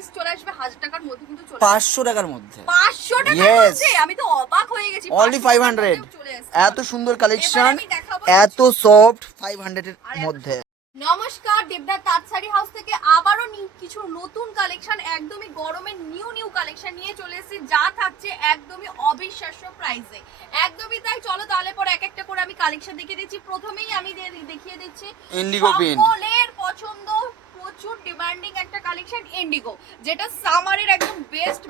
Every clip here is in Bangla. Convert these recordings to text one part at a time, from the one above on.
প্রাইস চলে আসবে 1000 টাকার মধ্যে, কিন্তু 500 টাকার মধ্যে। 500 টাকার মধ্যে আমি তো অবাক হয়ে গেছি। অনলি 500, এত সুন্দর কালেকশন, এত সফট, 500 এর মধ্যে। নমস্কার, দেবনাথ তাঁত শাড়ি হাউস থেকে আবারও কিছু নতুন কালেকশন, একদমই গরমের নিউ কালেকশন নিয়ে চলে এসেছি, যা থাকছে একদমই অবিশ্বাস্য প্রাইসে। একদমই তাই, চলো তাহলে পরে এক একটা করে আমি কালেকশন দেখিয়ে দিচ্ছি। প্রথমেই আমি দেখিয়ে দিচ্ছি ইন্ডিগো প্রিন্ট, সকলের পছন্দ, প্রচুর ডিমান্ডিং একটা কালেকশন ইন্ডিগো, যেটা সামারের একদম বেস্ট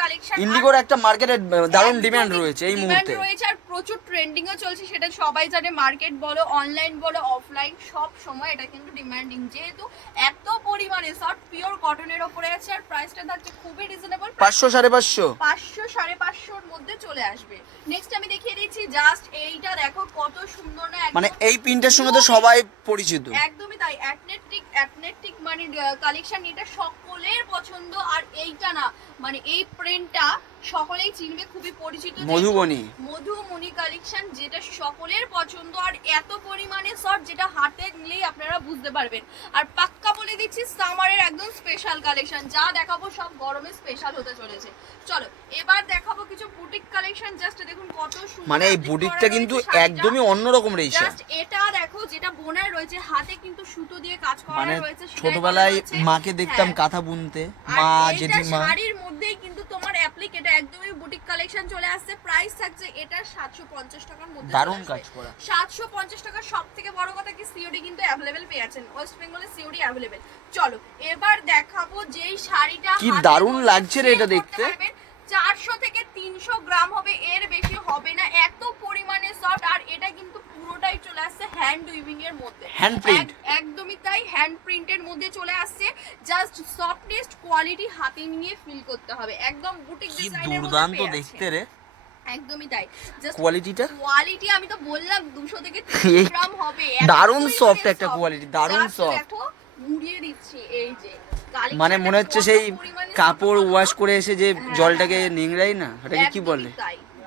কালেকশন। ইন্ডিগোর একটা মার্কেটে দারুণ ডিমান্ড রয়েছে এই মুহূর্তে, রয়েছে আর প্রচুর ট্রেন্ডিংও চলছে, সেটা সবাই জানে। মার্কেট বলো, অনলাইন বলো, অফলাইন, সব সময় এটা কিন্তু ডিমান্ডিং, যেহেতু এত পরিমাণে সফট পিওর কটনের উপরে আছে। আর প্রাইসটা থাকছে খুবই রিজনেবল, 500 550 500 550 মধ্যে চলে আসবে। নেক্সট আমি দেখিয়ে দিচ্ছি, জাস্ট এইটা দেখো কত সুন্দর না, মানে এই প্রিন্টের সঙ্গে তো সবাই পরিচিত। একদমই তাই, অ্যাথলেটিক মানে কালেকশন, এটা সকলের পছন্দ। আর এইটা না, মানে এই প্রিন্টটা সকলেই চিনবে, খুবই পরিচিত, মধুবনী কালেকশন, যেটা সকলের পছন্দ। আর এত পরিমাণে সফট, যেটা হাতে নিলেই আপনারা বুঝতে পারবেন। আর পাক্কা বলে দিচ্ছি, সামারের একদম স্পেশাল কালেকশন, যা দেখাবো সব গরমে স্পেশাল হতে চলেছে। চলো এবার দেখাবো কিছু বুটিক কালেকশন। জাস্ট দেখুন কত সুন্দর, মানে এই বুটিকটা কিন্তু একদমই অন্যরকম রয়েছে। জাস্ট এটা দেখো, যেটা বোনার রয়েছে, হাতে কিন্তু সুতো দিয়ে কাজ করা রয়েছে। ছোটবেলায় মাকে দেখতাম কাঁথা বুনতে, মা জেঠিমা। শাড়ির মধ্যেই কিন্তু তোমার অ্যাপ্লিক, এটা একদমই বুটিক কালেকশন চলে আসছে। প্রাইস থাকছে এটা 750 টাকার মধ্যে, দারুণ কাজ করা। 750 টাকা। সবথেকে বড় কথা কি, সিওডি কিন্তু अवेलेबल পেয়ে যাচ্ছেন, ওয়েস্ট বেঙ্গলে সিওডি अवेलेबल। চলো এবার দেখাবো যেই শাড়িটা কি দারুণ লাগছে রে এটা দেখতে। 400 থেকে 300 গ্রাম হবে, এর বেশি হবে না, এত পরিমাণে সফট। আর এটা কিন্তু পুরোটাই চলে আসছে হ্যান্ড উইভিং এর মধ্যে, হ্যান্ড প্রিন্ট, একদমই তাই, হ্যান্ড প্রিন্টের মধ্যে চলে আসছে। জাস্ট সফটেস্ট কোয়ালিটি, হাতে নিয়ে ফিল করতে হবে, একদম বুটিক ডিজাইনের মধ্যে। দুর্দান্ত দেখতে রে, একদমই তাই। জাস্ট কোয়ালিটি আমি তো বললাম 200 থেকে 300 গ্রাম হবে, দারুণ সফট একটা কোয়ালিটি, দারুণ সফট। দেখো মুড়িয়ে দিচ্ছি, এই যে মানে মনে হচ্ছে সেই কাপড় ওয়াশ করে এসে যে জলটাকে নিংড়াই না, ওটাকে কি বলে?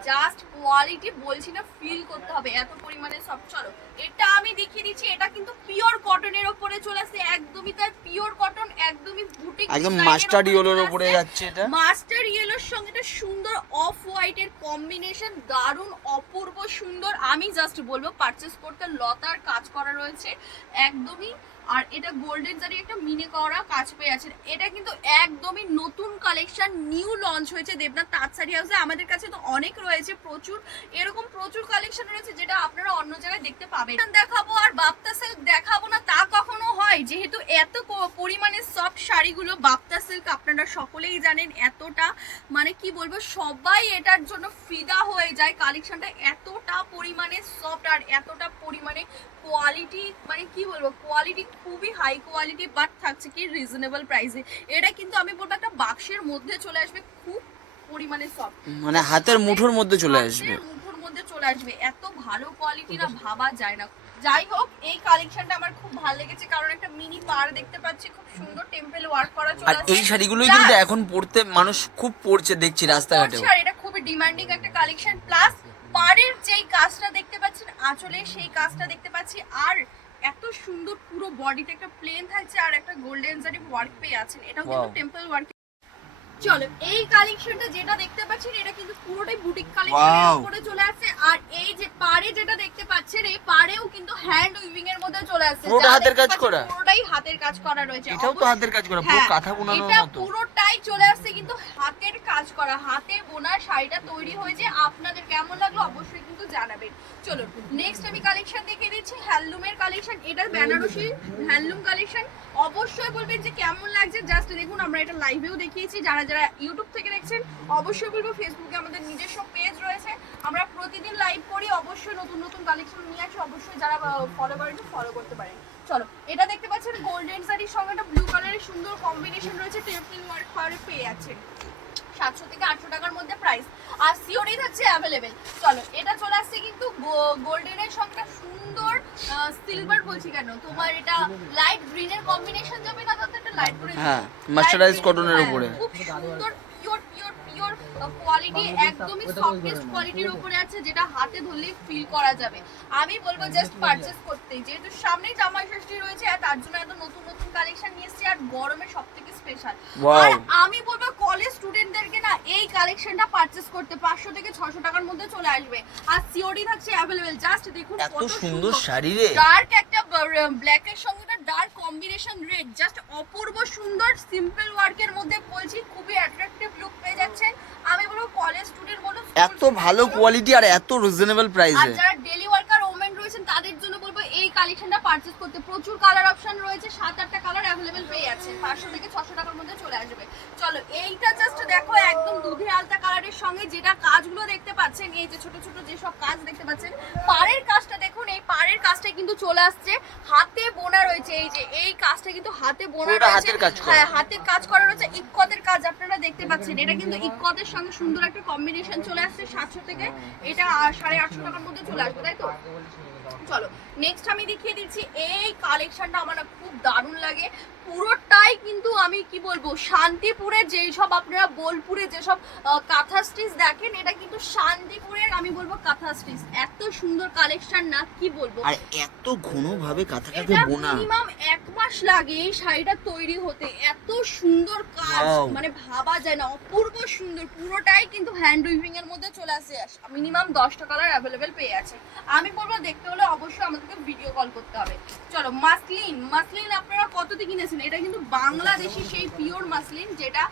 জাস্ট কোয়ালিটি বলছি না, ফিল করতে হবে, এত পরিমাণে সব। চলো এটা আমি দেখিয়ে দিচ্ছি, এটা কিন্তু পিওর কটনের উপরে চলে আসছে, একদমই তাই, পিওর কটন, একদমই বুটিক, একদম মাস্টার ইয়েলোর উপরে যাচ্ছে। এটা মাস্টার ইয়েলোর সঙ্গে একটা সুন্দর অফ হোয়াইট এর কম্বিনেশন, দারুণ অপূর্ব সুন্দর। আমি জাস্ট বলবো পারচেজ করতে, লতার কাজ করা রয়েছে একদমই। আর এটা গোল্ডেন জারি একটা মিনে করা কাজ পেয়ে আছেন। এটা কিন্তু একদমই নতুন কালেকশন, নিউ লঞ্চ হয়েছে দেবনাথ তাঁত শাড়ি হাউসে। আমাদের কাছে তো অনেক রয়েছে, প্রচুর এরকম প্রচুর কালেকশন রয়েছে, যেটা আপনারা অন্য জায়গায় দেখতে পাবেন। দেখাবো আর বাপ্তা সিল্ক দেখাবো না তা কখনো হয়, যেহেতু এত পরিমাণে সফট শাড়িগুলো। বাপ্তা সিল্ক আপনারা সকলেই জানেন, এতটা মানে কি বলবো, সবাই এটার জন্য ফিদা হয়ে যায়। কালেকশনটা এতটা পরিমাণে সফট আর এতটা পরিমাণে কোয়ালিটি, মানে কি বলবো, কোয়ালিটি খুবই হাই কোয়ালিটি, বাট থাকছে কি রিজনেবল প্রাইসে। এটা কিন্তু আমি বলবো একটা বাক্সের মধ্যে চলে আসবে, খুব পরিমাণে সফট, মানে হাতের মুঠোর মধ্যে চলে আসবে, মুঠোর মধ্যে চলে আসবে। এত ভালো কোয়ালিটি না, ভাবা যায় না। যাই হোক, এই কালেকশনটা আমার খুব ভালো লেগেছে, কারণ একটা মিনি পার দেখতে পাচ্ছি, খুব সুন্দর টেম্পল ওয়ার্ক করা চলে আসছে। আর এই শাড়িগুলোই কিন্তু এখন পরতে মানুষ খুব পরছে, দেখছি রাস্তাঘাটে। আর এটা খুবই ডিমান্ডিং একটা কালেকশন। প্লাস পাড়ের যেই কাজটা দেখতে পাচ্ছেন, আঁচলে সেই কাজটা দেখতে পাচ্ছি, আর এত সুন্দর পুরো বডিতে একটা প্লেন থাকছে, আর একটা গোল্ডেন জারি ওয়ার্ক পেয়ে আছেন, এটাও কিন্তু টেম্পল ওয়ার্ক। চলো এই কালেকশনটা যেটা দেখতে পাচ্ছেন, এটা কিন্তু পুরোটাই বুটিক কালেকশনের উপরে চলে আসছে। আর এই যে পাড়ে যেটা দেখতে পাচ্ছেন, এই পাড়েও কিন্তু হ্যান্ড উইভিং এর মধ্যে চলে আসছে, পুরোটা হাতের কাজ করা, পুরোটাই হাতের কাজ করা রয়েছে। এটাও তো হাতের কাজ করা, পুরো কাঁথা বোনানোর মতো, এটা পুরোটাই চলে আসছে কিন্তু হাতের কাজ করা, হাতে বোনা শাড়িটা তৈরি হয়েছে। আপনাদের কেমন লাগলো অবশ্যই কিন্তু জানাবেন। চলো নেক্সট আমি কালেকশন দেখিয়ে দিচ্ছি, হ্যান্ডলুমের কালেকশন। এটা বেনারসি হ্যান্ডলুম কালেকশন, অবশ্যই বলবেন যে কেমন লাগছে। জাস্ট দেখুন, আমরা এটা লাইভেও দেখিয়েছি, যারা যারা ইউটিউব থেকে দেখছেন অবশ্যই বলবো, ফেসবুকে আমাদের নিজস্ব পেজ রয়েছে, আমরা প্রতিদিন লাইভ করি, অবশ্যই নতুন নতুন কালেকশন নিয়ে আসি, অবশ্যই যারা ফলো করেন ফলো করতে পারেন। চলো এটা দেখতে পাচ্ছেন গোল্ডেন শাড়ির সঙ্গে একটা ব্লু কালারের সুন্দর কম্বিনেশন রয়েছে, টেম্পল ওয়ার্ক করে পেয়ে যাচ্ছেন, 700 থেকে 800 টাকার মধ্যে প্রাইস, আর সিওডি থাকছে अवेलेबल। চলো এটা চলে আসছে কিন্তু গোল্ডেনের সঙ্গে সুন্দর সিলভার, বলছি কেন, তোমার এটা লাইট গ্রিনের কম্বিনেশন যাবে না, তাতে একটা লাইট করে, হ্যাঁ মাস্টারাইজ কটনের উপরে, খুব সুন্দর পিওর কোয়ালিটি, একদমই সফটেস্ট কোয়ালিটির উপরে আছে, যেটা হাতে ধরলেই ফিল করা যাবে। আমি বলবো জাস্ট পারচেজ করতেই, যেহেতু সামনেই জামাই ষষ্ঠী রয়েছে, আর তার জন্য এত নতুন নতুন কালেকশন নিয়ে এসেছি। আর গরমে সবথেকে স্পেশাল। Wow. আর আমি বলবো কলেজ স্টুডেন্টদেরকে না এই কালেকশনটা পারচেজ করতে 500 থেকে 600 টাকার মধ্যে চলে আসবে, আর সিওডি থাকছে অ্যাভেলেবেল। জাস্ট দেখুন এত সুন্দর শাড়ি রে, ডার্ক একটা ব্ল্যাক এর সঙ্গে একটা ডার্ক কম্বিনেশন রেড, জাস্ট অপূর্ব সুন্দর সিম্পল ওয়ার্কের মধ্যে বলছি খুবই অ্যাট্রাকটিভ লুক পেয়ে যাচ্ছেন। আমি বলবো কলেজ স্টুডেন্ট বলো, এত ভালো কোয়ালিটি আর এত রিজনেবল আর প্রাইসে। যারা ডেলি ওয়ার্কার ওমেন রয়েছেন তাদের জন্য বলবো এই কালেকশনটা পারচেজ করতে। প্রচুর কালার অপশন রয়েছে, 7-8টা কালার অ্যাভেলেবেল পেয়ে যাচ্ছেন, 500 থেকে 600 টাকার মধ্যে চলে আসবে। চলো এইটা জাস্ট দেখো একদম দুধে আলতা কালারের সঙ্গে যেটা কাজগুলো দেখতে পাচ্ছেন, এই যে ছোট ছোট যে সব কাজ দেখতে পাচ্ছেন, পাড়ের কাজটা দেখুন, এই পাড়ের কাজটা কিন্তু চলে আসছে হাতে বোনা রয়েছে। এই যে এই কাজটা কিন্তু হাতে বোনা পুরোটা রয়েছে, হাতের কাজ করা। হ্যাঁ হাতের কাজ করা রয়েছে, ইক্কতের কাজ আপনারা দেখতে পাচ্ছেন। এটা কিন্তু ইক্কতের সঙ্গে সুন্দর একটা কম্বিনেশন চলে আসছে 700 থেকে এটা 850 টাকার মধ্যে চলে আসবে, তাই তো? চলো নেক্সট আমি দেখিয়ে দিচ্ছি এই কালেকশনটা আমার না খুব দারুণ লাগে। পুরোটাই কিন্তু আমি কি বলবো শান্তিপুরের যেই সব আপনারা বোলপুরে যেসব কাঁথা স্টিচ দেখেন, এটা কিন্তু শান্তিপুরের আমি বলবো কাঁথা স্টিচ। এত সুন্দর কালেকশন না কি বলবো, আর এত ঘন ভাবে কাঁথাটাকে এটা বোনা, মিনিমাম 1 মাস লাগে এই শাড়িটা তৈরি হতে। এত সুন্দর কাজ, Wow. মানে ভাবা যায় না, অপূর্ব সুন্দর। পুরোটাই কিন্তু হ্যান্ড উইভিং এর মধ্যে চলে আসে, মিনিমাম 10টা কালার অ্যাভেলেবেল পেয়ে আছে। আমি বলবো দেখতে হলে অবশ্যই আমাদেরকে ভিডিও কল করতে হবে। চলো মাসলিন আপনারা কততে কিনেছেন? এটা কিন্তু বাংলাদেশি সেই পিওর মাসলিন, যেটা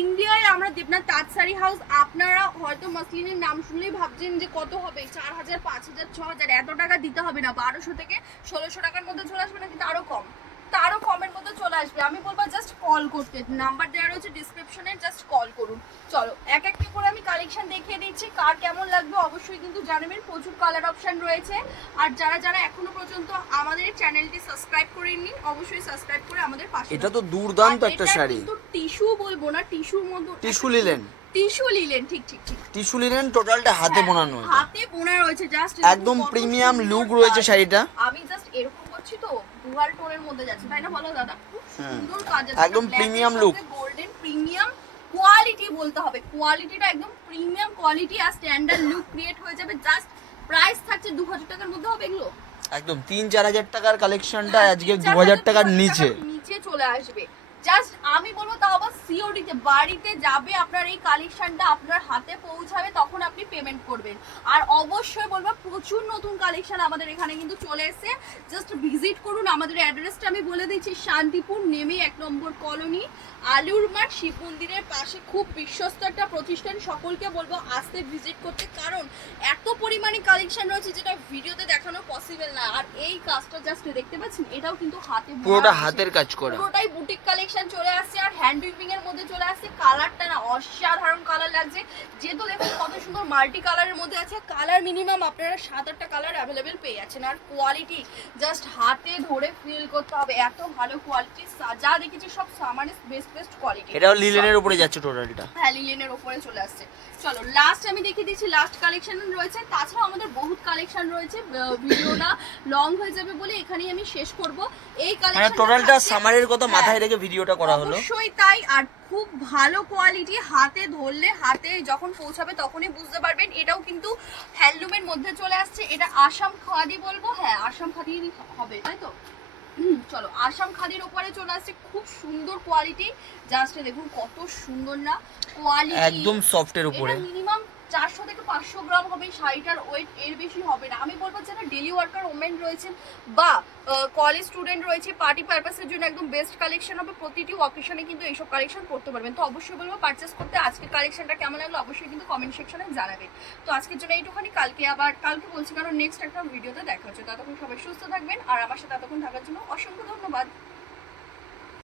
ইন্ডিয়ায় আমরা দেবনাথ তাঁত শাড়ি হাউস। আপনারা হয়তো মাসলিনের নাম শুনলেই ভাবছেন যে কত হবে, 4000, 5000, 6000, এত টাকা দিতে হবে না, 1200 থেকে 1600 টাকার মধ্যে চলে আসবে না, কিন্তু আরো কম, তারও কমের মধ্যে চলে আসবে। আমি বলবো জাস্ট কল করতে, নাম্বার দেওয়া রয়েছে ডিসক্রিপশনে, জাস্ট কল করুন। চলো এক একটা করে আমি কালেকশন দেখিয়ে দিচ্ছি, কার কেমন লাগবে অবশ্যই কিন্তু জানাবেন। প্রচুর কালার অপশন রয়েছে, আর যারা যারা এখনো পর্যন্ত আমাদের চ্যানেলটি সাবস্ক্রাইব করেননি অবশ্যই সাবস্ক্রাইব করে আমাদের পাশে। এটা তো দুর্দান্ত একটা শাড়ি। কিন্তু টিস্যু বলবো না, টিস্যুর মধ্যে টিস্যু লিলেন, টিস্যু লিলেন, ঠিক ঠিক ঠিক, টিস্যু লিলেন টোটালটা হাতে হ্যাঁ, বোনানো, এটা হাতে বোনা রয়েছে। জাস্ট একদম প্রিমিয়াম লুক রয়েছে শাড়িটা। আমি জাস্ট এরকম করছি তো দুয়াল টোনের মধ্যে যাচ্ছে, তাই না বলো দাদা? খুব সুন্দর কাজ আছে, একদম premium look, golden premium quality বলতে হবে। কোয়ালিটিটা একদম প্রিমিয়াম কোয়ালিটি, আর স্ট্যান্ডার্ড লুক ক্রিয়েট হয়ে যাবে। জাস্ট প্রাইস থাকছে 2000 টাকার মধ্যে হবে এগুলো, একদম 3-4 হাজার টাকার কালেকশনটা আজকে 2000 টাকার নিচে নিচে চলে আসবে। জাস্ট আমি বলবো তাও আবার সিওডিতে, বাড়িতে যাবে আপনার এই কালেকশনটা আপনার হাতে পৌঁছাবে, তখন আপনি পেমেন্ট করবেন। আর অবশ্যই বলবো প্রচুর নতুন কালেকশন আমাদের এখানে কিন্তু চলে এসেছে, জাস্ট ভিজিট করুন। আমাদের অ্যাড্রেসটা আমি বলে দিচ্ছি, শান্তিপুর নেমে 1 নম্বর কলোনি, আলুর মাঠ, শিব মন্দিরের পাশে। খুব বিশ্বস্ত একটা প্রতিষ্ঠান, সকলকে বলবো আসতে ভিজিট করতে, কারণ এত পরিমাণে কালেকশন রয়েছে যেটা ভিডিওতে দেখানো পসিবল না। আর এই কাজটা জাস্ট দেখতে পাচ্ছেন, এটাও কিন্তু হাতে বোনা পুরোটা রয়েছে। হাতের কাজ করা, পুরোটাই বুটিক কালেকশন চলে আসছে, আর হ্যান্ড উইভিং এর মধ্যে চলে আসছে। কালারটা না অসাধারণ কালার লাগছে, যেহেতু দেখুন কত সুন্দর মাল্টি কালারের মধ্যে আছে। কালার মিনিমাম আপনারা 7-8টা কালার অ্যাভেলেবেল পেয়ে যাচ্ছেন। আর কোয়ালিটি জাস্ট হাতে ধরে ফিল করতে হবে, এত ভালো কোয়ালিটি। যা দেখেছি সব সামানের বেস্ট কোয়ালিটি। এটাও লিলেনের উপরে যাচ্ছে টোটালটা, হ্যাঁ লিলেনের উপরে চলে আসছে। চলো লাস্ট আমি দেখিয়ে দিচ্ছি, লাস্ট কালেকশন রয়েছে। তাছাড়া আমাদের বহুত কালেকশন রয়েছে, ভিডিওটা লং হয়ে যাবে বলে এখানেই আমি শেষ করব। এই মানে কালেকশন টোটালটা সামারের কথা মাথায় রেখে ভিডিওটা করা হলো। অবশ্যই তাই, আর খুব ভালো কোয়ালিটি। হাতে ধরলে, হাতে যখন পৌঁছাবে তখনই বুঝতে পারবেন। এটাও কিন্তু হ্যান্ডলুমের মধ্যে চলে আসছে। এটা আসাম খাদি বলবো, হ্যাঁ আসাম খাদি হবে, তাই তো? চলো আসাম খাদির উপরে চলে আসছে, খুব সুন্দর কোয়ালিটি। জাস্ট দেখুন কত সুন্দর না কোয়ালিটি, একদম সফটের উপরে। মিনিমাম 400 থেকে 500 গ্রাম হবে শাড়িটার ওয়েট, এর বেশি হবে না। আমি বলবো যারা ডেলি ওয়ার্কার ওমেন রয়েছেন বা কলেজ স্টুডেন্ট রয়েছে, পার্টি পারপাসের জন্য একদম বেস্ট কালেকশন হবে। প্রতিটি অকেশনে কিন্তু এইসব কালেকশন করতে পারবেন। তো অবশ্যই বলবো পারচেস করতে। আজকে কালেকশনটা কেমন লাগলো অবশ্যই কিন্তু কমেন্ট সেকশনে জানাবেন। তো আজকের জন্য এইটুখানি, কালকে বলছি কারণ নেক্সট একটা ভিডিওতে দেখা হচ্ছে। ততক্ষণ সবাই সুস্থ থাকবেন, আর আমার সাথে ততক্ষণ থাকার জন্য অসংখ্য ধন্যবাদ।